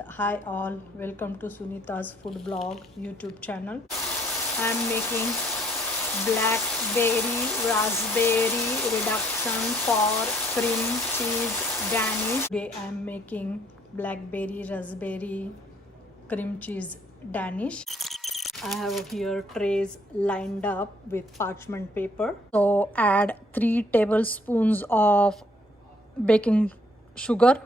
Hi all, welcome to Sunita's Food Blog YouTube channel. I am making blackberry raspberry reduction for cream cheese Danish. Today I am making blackberry raspberry cream cheese Danish. I have here trays lined up with parchment paper. So add 3 tablespoons of baking sugar.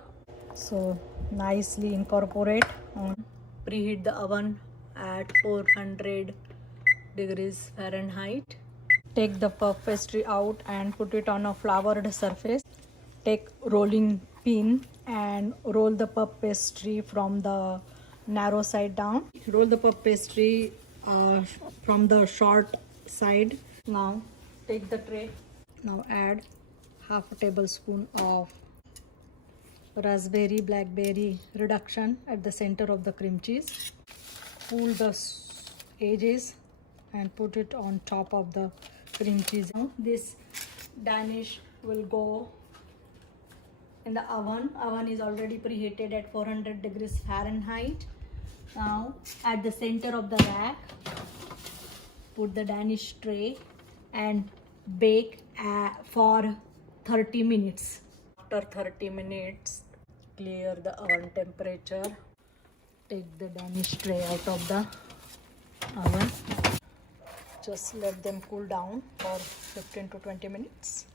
So nicely incorporate on. Preheat the oven at 400 degrees Fahrenheit. Take the puff pastry out and put it on a floured surface. Take rolling pin and roll the puff pastry from the narrow side down. Roll the puff pastry from the short side. Now take the tray. Now add half a tablespoon of raspberry blackberry reduction at the center of the cream cheese. Pull the edges and put it on top of the cream cheese. Now this Danish will go in the oven. Oven is already preheated at 400 degrees Fahrenheit. Now at the center of the rack, put the Danish tray and bake for 30 minutes. After 30 minutes, clear the oven temperature. Take the Danish tray out of the oven. Just let them cool down for 15 to 20 minutes.